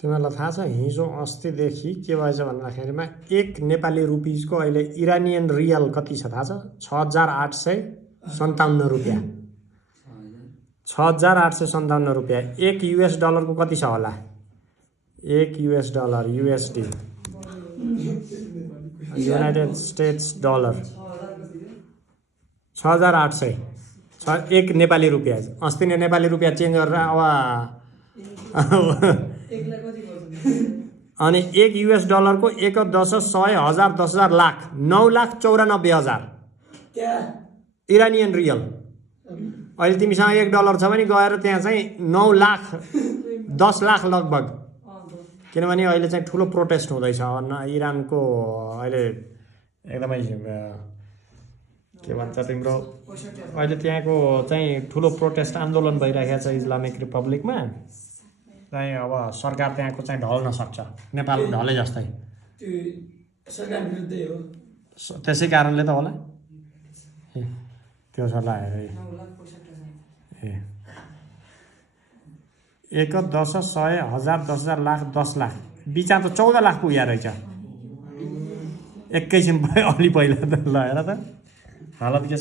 तिमीहरूलाई थाहा छ हिजो अस्तिदेखि के भएछ भन्दाखेरिमा 1 नेपाली रुपिजको अहिले इरानियन रियल कति छ थाहा छ? 6,857 रुपियाँ। 6,857 रुपियाँ। 1 US डलरको कति छ होला? 1 US dollar USD United states dollar 6,800। 1 Nepali रुपियाँ। अस्ति नै नेपाली रुपियाँ चेन्ज गरेर अब अनि 1 US डलरको 1 10 100 1000 10,000 लाख 9,94,000 इरानियन रियल। अहिले तिमीसँग 1 डलर छ भने गएर त्यहाँ चाहिँ 9 लाख 10 लाख लगभग। किनभने अहिले चाहिँ ठुलो प्रोटेस्ट हुँदैछ इरानको। अहिले एकदमै के भन्छ तिम्रो अहिले त्यहाँको चाहिँ ठुलो प्रोटेस्ट आन्दोलन भइरहेको छ इस्लामिक रिपब्लिकमा। चाहिँ अब सरकार त्यहाँको चाहिँ ढल्न सक्छ, नेपाल ढले जस्तै। त्यसै कारणले त होला त्यो सल्लाह हेरे। 1 10 100 1000 10,000 लाख 10 लाख बिचमा त 14 लाख पुग्या रहेछ एकैछिन अलि पहिला त। ल हेर त हालत के छ।